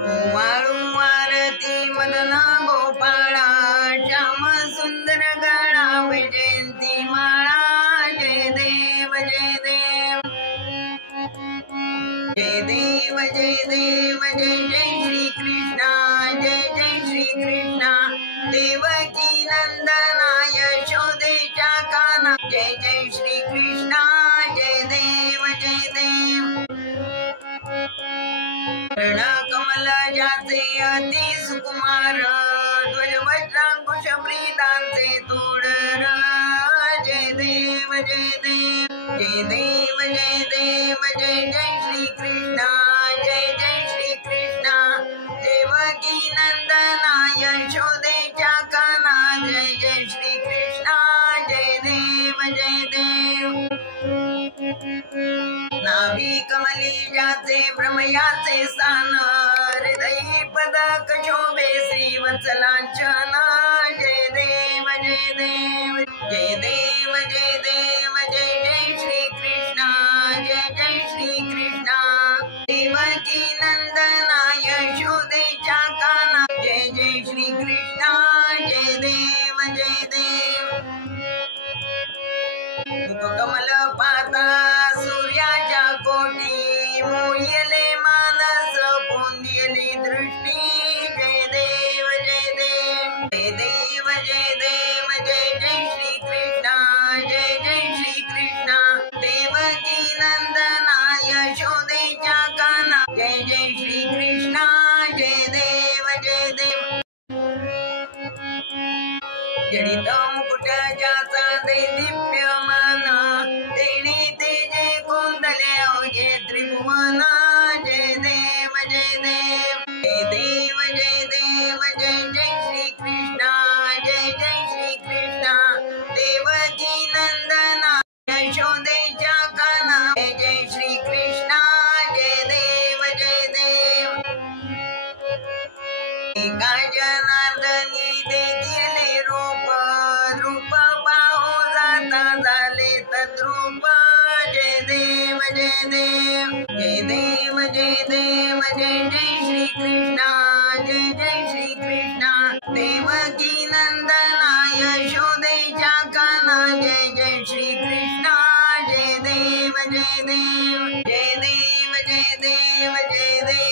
वाळू आरती मदन गोपाळा श्याम सुंदर गळा वैजयंती माळा जय देव जय देव जय देव जय देव जय जय श्री कृष्णा जय जय श्री कृष्णा देवकी नंदना यशोदेच्या काना जय जय श्री कृष्णा जय देव जय देव कमल जाचे अति सुकुमार ध्वज वज्रांकुश प्रीतांचे तोडर जय देव जय देव जय देव जय देव जय जय श्री कृष्णा जय जय श्री कृष्णा देवकी नंदना यशोदेच्या काना जय जय श्री कृष्णा जय देव जय देव नाभी कमली जाचे ब्रह्मयाचे स्थान हृदयी पदक शोभे श्रीवत्सलांचन जय देव जय देव जय देव जय देव जय जय श्री कृष्णा जय जय श्री कृष्णा देवकी नंदना यशोदेच्या काना जय जय श्री कृष्णा जय देव जय देव कमल पाता सूर्याच्या कोटी मोयले मानस पोंदियली दृष्टी जय देव जय देव जय देव जय देव जय जय श्री कृष्णा जय जय श्री कृष्णा देवकी नंदना यशोदेच्या काना जय जय श्री कृष्णा जय देव जय देव जडित मुकुट ज्याचा दे दिव्यमान तेणे तेजे कोंदले अवघे त्रिभुवन जय देव जय देव जय देव जय देव जय जय श्री कृष्णा जय जय श्री कृष्णा देवकी नंदना यशोदेच्या काना जय जय श्री कृष्णा जय देव जय देव एका जनार्दनी देखिले रूप रूप पाहू जाता झाले तद्रूप जय देव जय देव जय देव जय देव जय जय श्री कृष्णा जय जय श्री कृष्णा देवकी नंदना यशोदेच्या काना जय जय श्री कृष्णा जय देव जय देव जय देव जय देव जय देव